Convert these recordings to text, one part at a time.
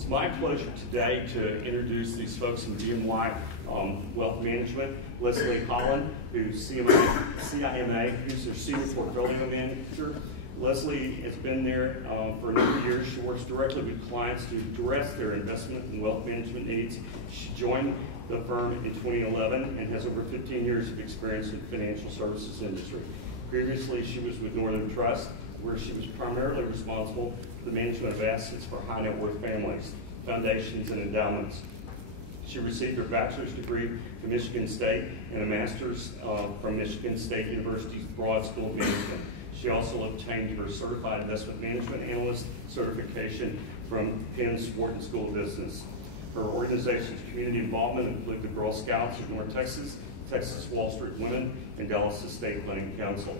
It's my pleasure today to introduce these folks from BNY Wealth Management. Leslie Holland, who's CIMA, who's their Senior Portfolio Manager. Leslie has been there for a number of years. She works directly with clients to address their investment and wealth management needs. She joined the firm in 2011 and has over 15 years of experience in the financial services industry. Previously, she was with Northern Trust, where she was primarily responsible for the management of assets for high net worth families, foundations, and endowments. She received her bachelor's degree from Michigan State and a master's from Michigan State University's Broad School of Management. She also obtained her Certified Investment Management Analyst certification from Penn's Wharton School of Business. Her organization's community involvement include the Girl Scouts of North Texas, Texas Wall Street Women, and Dallas Estate Planning Council.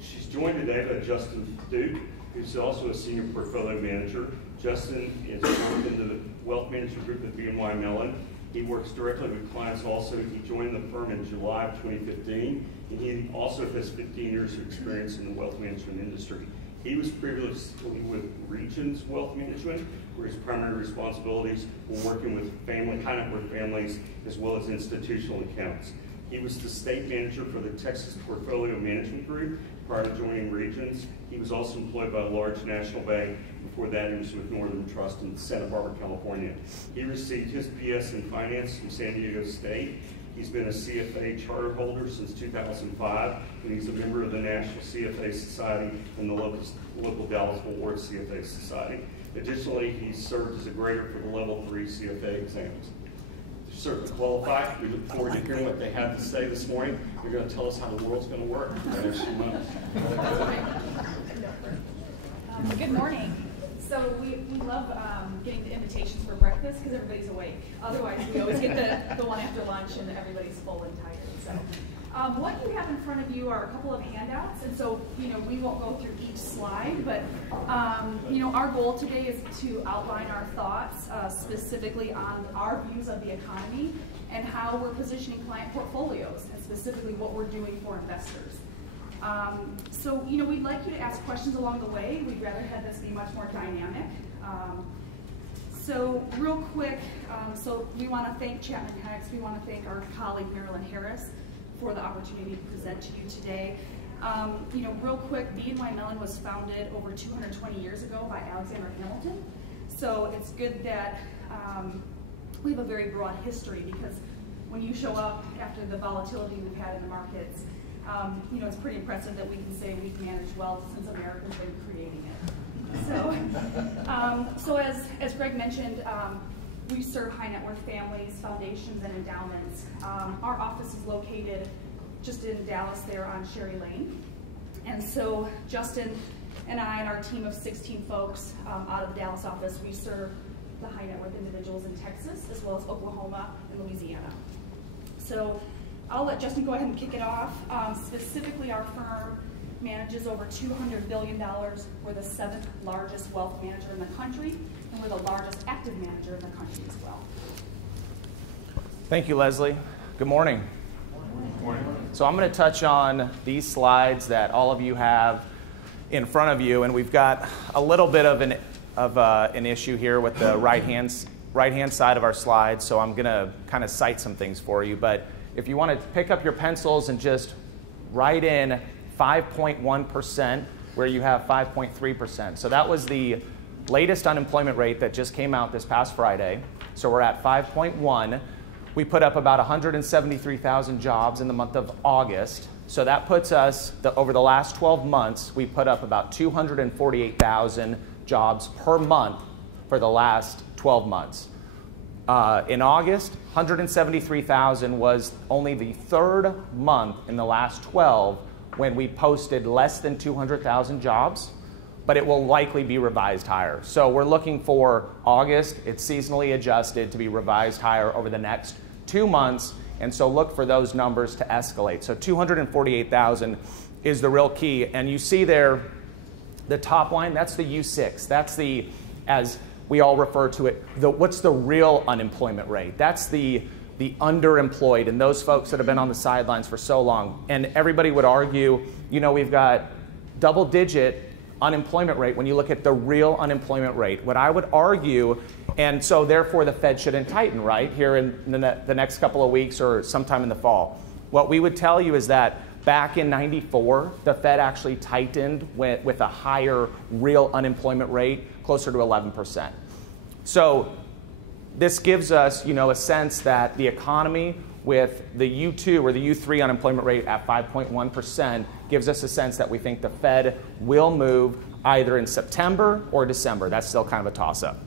She's joined today by Justin Duke, who's also a Senior Portfolio Manager. Justin is worked in the Wealth Management Group at BNY Mellon. He works directly with clients also. He joined the firm in July of 2015, and he also has 15 years of experience in the wealth management industry. He was previously with Regions Wealth Management, where his primary responsibilities were working with high net worth families as well as institutional accounts. He was the state manager for the Texas Portfolio Management Group prior to joining Regions. He was also employed by a large national bank. Before that, he was with Northern Trust in Santa Barbara, California. He received his BS in Finance from San Diego State. He's been a CFA charter holder since 2005, and he's a member of the National CFA Society and the local Dallas-Fort Worth CFA Society. Additionally, he served as a grader for the Level 3 CFA exams. Certainly qualified. We look forward to hearing what they have to say this morning. They're going to tell us how the world's going to work in the next few months. Good morning. So we love getting the invitations for breakfast because everybody's awake. Otherwise, we always get the one after lunch and everybody's full and tired. So what you have in front of you are a couple of handouts, and so we won't go through each slide, but our goal today is to outline our thoughts specifically on our views of the economy and how we're positioning client portfolios, and specifically what we're doing for investors. So we'd like you to ask questions along the way. We'd rather have this be much more dynamic. So real quick, so we want to thank Chapman Hicks. We want to thank our colleague Marilyn Harris for the opportunity to present to you today. Real quick, BNY Mellon was founded over 220 years ago by Alexander Hamilton. So it's good that we have a very broad history, because when you show up after the volatility we've had in the markets, it's pretty impressive that we can say we've managed wealth since America's been creating it. So as Greg mentioned, we serve high net worth families, foundations, and endowments. Our office is located just in Dallas there on Sherry Lane. And so Justin and I and our team of 16 folks out of the Dallas office, we serve the high net worth individuals in Texas, as well as Oklahoma and Louisiana. So I'll let Justin go ahead and kick it off. Specifically, our firm manages over $200 billion. We're the 7th largest wealth manager in the country, and we're the largest active manager in the country as well. Thank you, Leslie. Good morning. Good morning. So I'm going to touch on these slides that all of you have in front of you, and we've got a little bit of an issue here with the right-hand side of our slides, so I'm going to kind of cite some things for you. But if you want to pick up your pencils and just write in 5.1% where you have 5.3%. So that was the latest unemployment rate that just came out this past Friday. So we're at 5.1. We put up about 173,000 jobs in the month of August. So that puts us, over the last 12 months, we put up about 248,000 jobs per month for the last 12 months. In August, 173,000 was only the third month in the last 12 when we posted less than 200,000 jobs, but it will likely be revised higher. So we're looking for August, it's seasonally adjusted, to be revised higher over the next 2 months, and so look for those numbers to escalate. So 248,000 is the real key, and you see there the top line, that's the U6. That's the, as we all refer to it, what's the real unemployment rate? That's the underemployed and those folks that have been on the sidelines for so long. And everybody would argue, we've got double-digit unemployment rate when you look at the real unemployment rate. What I would argue, and so therefore the Fed shouldn't tighten, right, here in the next couple of weeks or sometime in the fall. What we would tell you is that back in '94, the Fed actually tightened with a higher real unemployment rate, closer to 11%. So this gives us, a sense that the economy with the U2 or the U3 unemployment rate at 5.1% gives us a sense that we think the Fed will move either in September or December. That's still kind of a toss-up.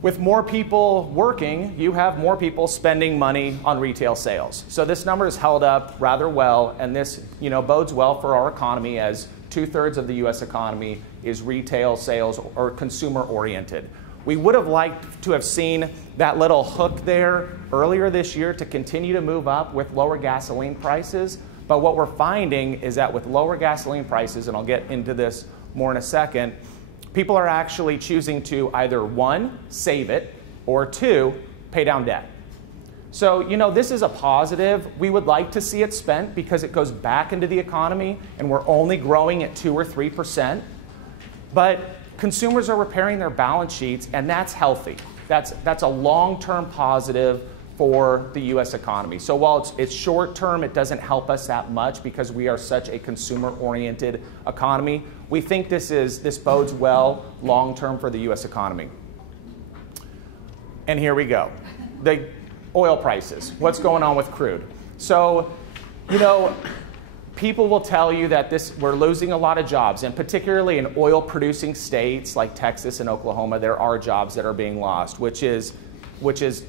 With more people working, you have more people spending money on retail sales. So this number is held up rather well, and this bodes well for our economy, as 2/3 of the US economy is retail sales or consumer oriented. We would have liked to have seen that little hook there earlier this year to continue to move up with lower gasoline prices. But what we're finding is that with lower gasoline prices, and I'll get into this more in a second, people are actually choosing to either 1, save it, or 2, pay down debt. So, this is a positive. We would like to see it spent because it goes back into the economy and we're only growing at 2 or 3%. But consumers are repairing their balance sheets, and that's healthy. That's a long-term positive for the US economy. So while it's short-term, it doesn't help us that much because we are such a consumer-oriented economy. We think this bodes well long-term for the US economy. And here we go. The oil prices. What's going on with crude? So, people will tell you that we're losing a lot of jobs, and particularly in oil-producing states like Texas and Oklahoma, there are jobs that are being lost, which is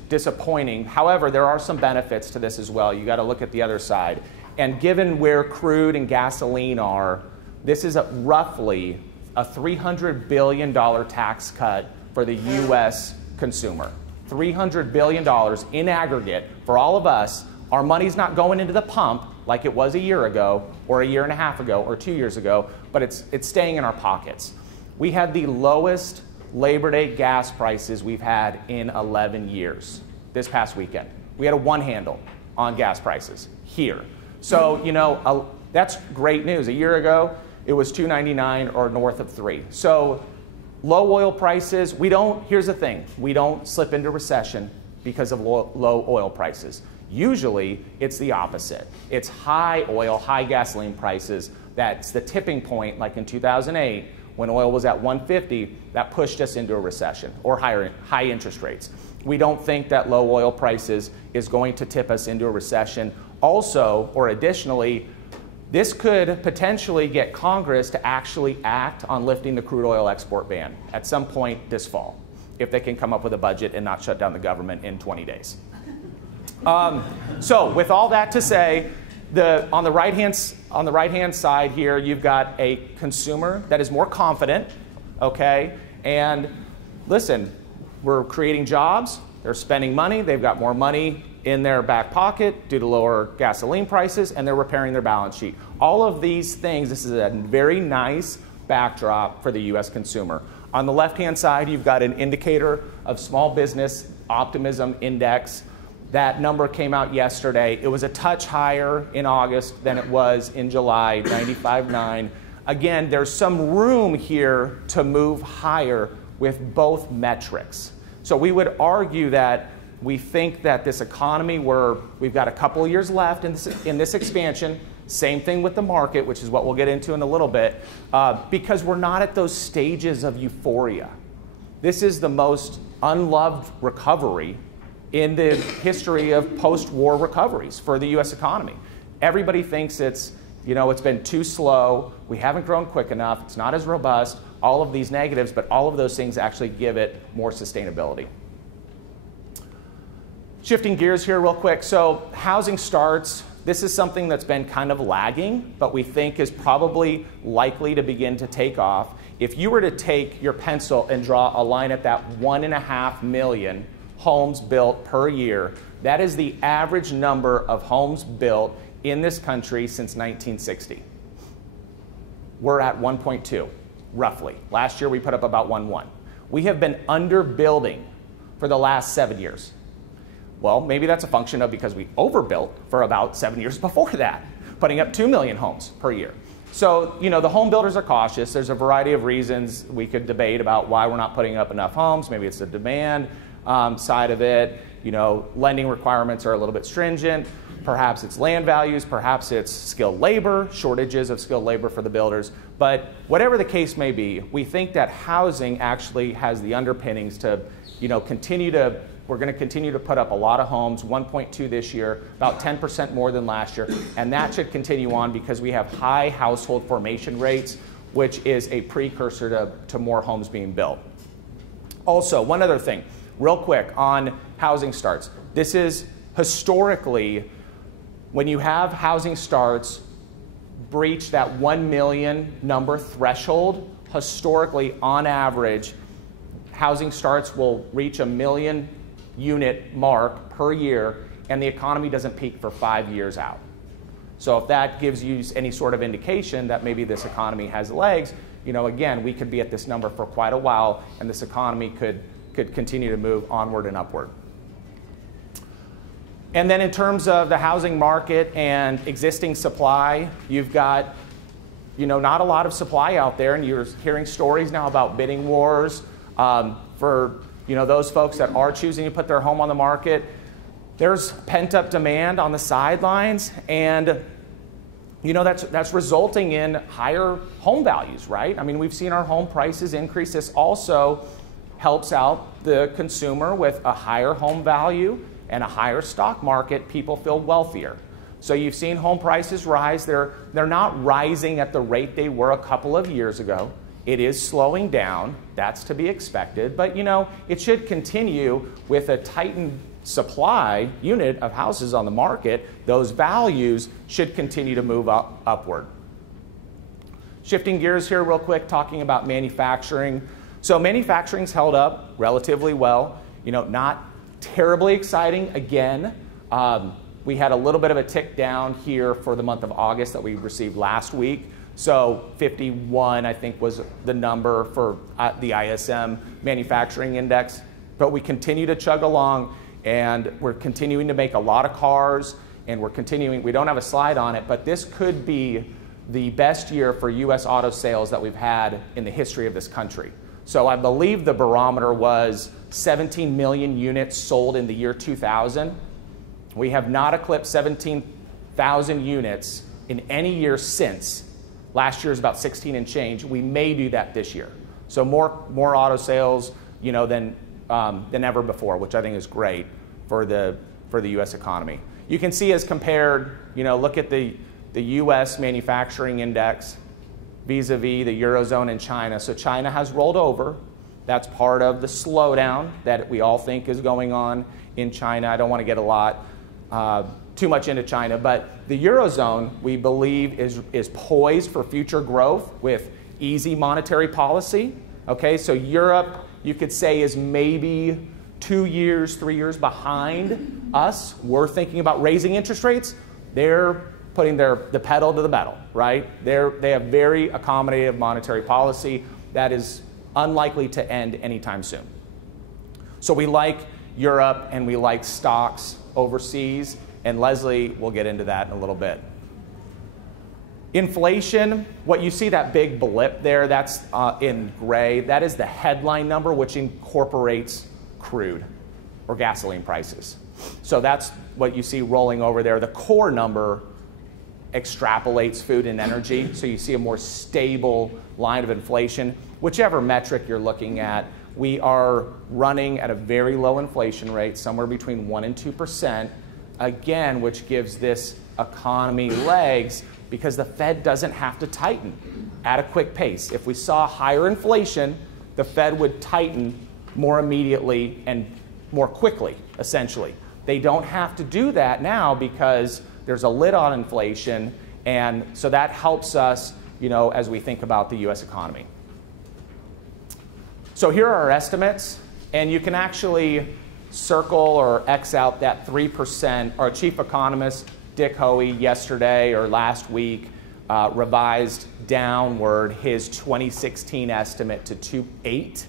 disappointing. However, there are some benefits to this as well. You got to look at the other side. And given where crude and gasoline are, this is roughly a $300 billion tax cut for the U.S. consumer. $300 billion in aggregate for all of us. Our money's not going into the pump like it was a year ago or a year and a half ago or 2 years ago, but it's staying in our pockets. We had the lowest Labor Day gas prices we've had in 11 years this past weekend. We had a 1 handle on gas prices here. So, that's great news. A year ago, it was $2.99 or north of $3. So low oil prices, here's the thing, we don't slip into recession because of low oil prices. Usually, it's the opposite. It's high oil, high gasoline prices. That's the tipping point, like in 2008, when oil was at $150, that pushed us into a recession, or high interest rates. We don't think that low oil prices is going to tip us into a recession. Also, or additionally, this could potentially get Congress to actually act on lifting the crude oil export ban at some point this fall, if they can come up with a budget and not shut down the government in 20 days. So with all that to say, on the right-hand side here, you've got a consumer that is more confident, okay? And listen, we're creating jobs, they're spending money, they've got more money in their back pocket due to lower gasoline prices, and they're repairing their balance sheet. All of these things, this is a very nice backdrop for the US consumer. On the left-hand side, you've got an indicator of small business optimism index. That number came out yesterday. It was a touch higher in August than it was in July, 95.9. Again, there's some room here to move higher with both metrics. So we would argue that we think that this economy, we've got a couple of years left in this expansion, same thing with the market, which is what we'll get into in a little bit, because we're not at those stages of euphoria. This is the most unloved recovery in the history of post-war recoveries for the US economy. Everybody thinks it's been too slow, we haven't grown quick enough, it's not as robust, all of these negatives, but all of those things actually give it more sustainability. Shifting gears here real quick, so housing starts, this is something that's been kind of lagging, but we think is probably likely to begin to take off. If you were to take your pencil and draw a line at that 1.5 million homes built per year, that is the average number of homes built in this country since 1960. We're at 1.2, roughly. Last year we put up about 1.1. We have been underbuilding for the last 7 years. Well, maybe that's a function of because we overbuilt for about 7 years before that, putting up 2 million homes per year. So, you know, the home builders are cautious. There's a variety of reasons we could debate about why we're not putting up enough homes. Maybe it's the demand side of it. You know, lending requirements are a little bit stringent. Perhaps it's land values. Perhaps it's skilled labor, shortages of skilled labor for the builders. But whatever the case may be, we think that housing actually has the underpinnings to, you know, we're going to continue to put up a lot of homes, 1.2 this year, about 10% more than last year. And that should continue on because we have high household formation rates, which is a precursor to more homes being built. Also, one other thing, real quick on housing starts. This is historically, when you have housing starts breach that 1 million number threshold, historically, on average, housing starts will reach a 1 million unit mark per year, and the economy doesn't peak for 5 years out. So if that gives you any sort of indication that maybe this economy has legs, you know, again, we could be at this number for quite a while, and this economy could continue to move onward and upward. And then in terms of the housing market and existing supply, you've got, you know, not a lot of supply out there, and you're hearing stories now about bidding wars for, you know, those folks that are choosing to put their home on the market. There's pent-up demand on the sidelines, and, you know, that's resulting in higher home values, right? I mean, we've seen our home prices increase. This also helps out the consumer with a higher home value and a higher stock market. People feel wealthier. So you've seen home prices rise. They're not rising at the rate they were a couple of years ago. It is slowing down. That's to be expected. But, you know, it should continue with a tightened supply unit of houses on the market. Those values should continue to move upward. Shifting gears here real quick, talking about manufacturing. So manufacturing's held up relatively well. You know, not terribly exciting again. We had a little bit of a tick down here for the month of August that we received last week. So 51, I think, was the number for the ISM manufacturing index. But we continue to chug along, and we're continuing to make a lot of cars, and we're continuing. We don't have a slide on it, but this could be the best year for U.S. auto sales that we've had in the history of this country. So I believe the barometer was 17 million units sold in the year 2000. We have not eclipsed 17,000 units in any year since. Last year is about 16 and change. We may do that this year. So more auto sales, you know, than ever before, which I think is great for the U.S. economy. You can see as compared, you know, look at the U.S. manufacturing index vis-a-vis the Eurozone and China. So China has rolled over. That's part of the slowdown that we all think is going on in China. I don't want to get too much into China, but the Eurozone, we believe, is poised for future growth with easy monetary policy. Okay, so Europe, you could say, is maybe 2 years, 3 years behind us. We're thinking about raising interest rates. They're putting the pedal to the metal, right? They have very accommodative monetary policy that is unlikely to end anytime soon. So we like Europe, and we like stocks overseas, and Leslie will get into that in a little bit. Inflation, what you see, that big blip there, that's in gray. That is the headline number, which incorporates crude or gasoline prices. So that's what you see rolling over there. The core number extrapolates food and energy, so you see a more stable line of inflation. Whichever metric you're looking at, we are running at a very low inflation rate, somewhere between 1% and 2%, again, which gives this economy legs because the Fed doesn't have to tighten at a quick pace. If we saw higher inflation, the Fed would tighten more immediately and more quickly, essentially. They don't have to do that now because there's a lid on inflation, and so that helps us, you know, as we think about the U.S. economy. So here are our estimates, and you can actually circle or X out that 3%. Our chief economist, Dick Hoey, yesterday or last week revised downward his 2016 estimate to 2.8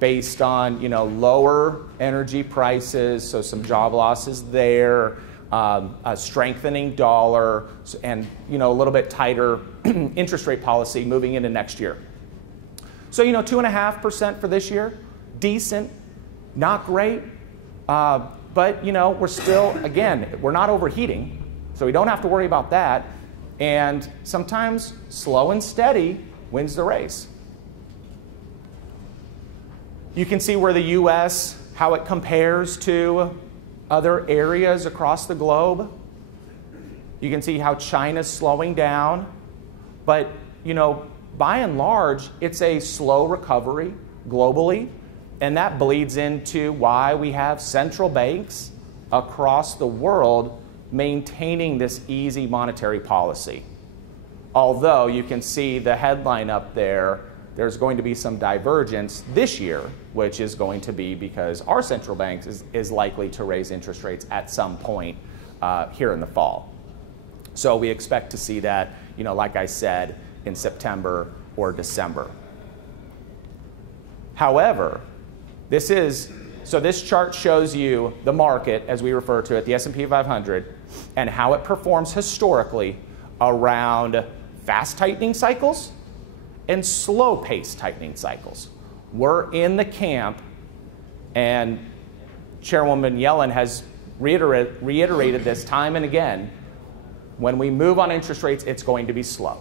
based on, you know, lower energy prices, so some job losses there, a strengthening dollar, and a little bit tighter interest rate policy moving into next year. So 2.5% for this year, decent, not great, but we're still, again, we're not overheating, so we don't have to worry about that. And sometimes slow and steady wins the race. You can see where the U.S., how it compares to other areas across the globe. You can see how China's slowing down. But, by and large, it's a slow recovery globally. And that bleeds into why we have central banks across the world maintaining this easy monetary policy. Although you can see the headline up there, there's going to be some divergence this year, which is going to be because our central bank is likely to raise interest rates at some point here in the fall. So we expect to see that, like I said, in September or December. However, this chart shows you the market, as we refer to it, the S&P 500, and how it performs historically around fast tightening cycles and slow-paced tightening cycles. We're in the camp, and Chairwoman Yellen has reiterated this time and again, when we move on interest rates, it's going to be slow.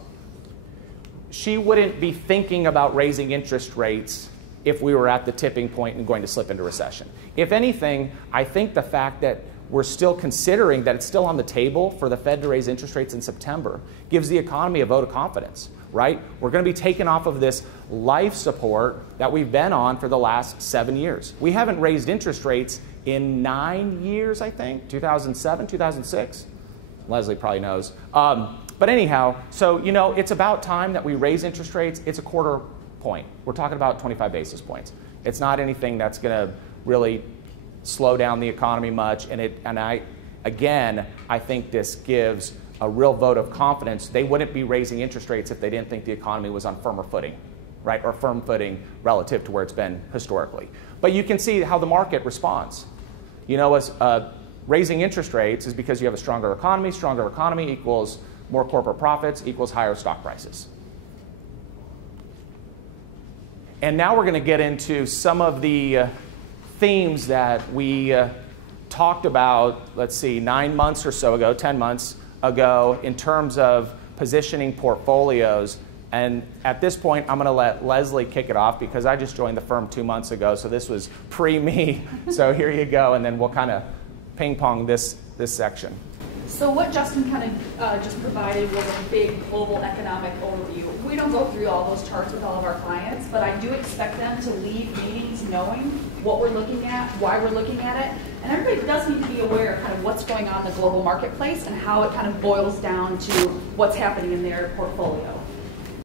She wouldn't be thinking about raising interest rates if we were at the tipping point and going to slip into recession. If anything, I think the fact that we're still considering that it's still on the table for the Fed to raise interest rates in September gives the economy a vote of confidence, right? We're going to be taken off of this life support that we've been on for the last 7 years. We haven't raised interest rates in 9 years, I think, 2007, 2006. Leslie probably knows. But anyhow, so, it's about time that we raise interest rates. It's a quarter point. We're talking about 25 basis points. It's not anything that's going to really slow down the economy much. And I think this gives a real vote of confidence. They wouldn't be raising interest rates if they didn't think the economy was on firmer footing, right? Or firm footing relative to where it's been historically. But you can see how the market responds. Raising interest rates is because you have a stronger economy equals more corporate profits equals higher stock prices. And now we're going to get into some of the themes that we talked about, 9 months or so ago, 10 months ago, in terms of positioning portfolios. And at this point, I'm going to let Leslie kick it off because I just joined the firm 2 months ago, so this was pre-me. So here you go, and then we'll kind of ping pong this section. So what Justin kind of just provided was a big global economic overview. We don't go through all those charts with all of our clients, but I do expect them to leave meetings knowing what we're looking at, why we're looking at it, and everybody does need to be aware of kind of what's going on in the global marketplace and how it kind of boils down to what's happening in their portfolio.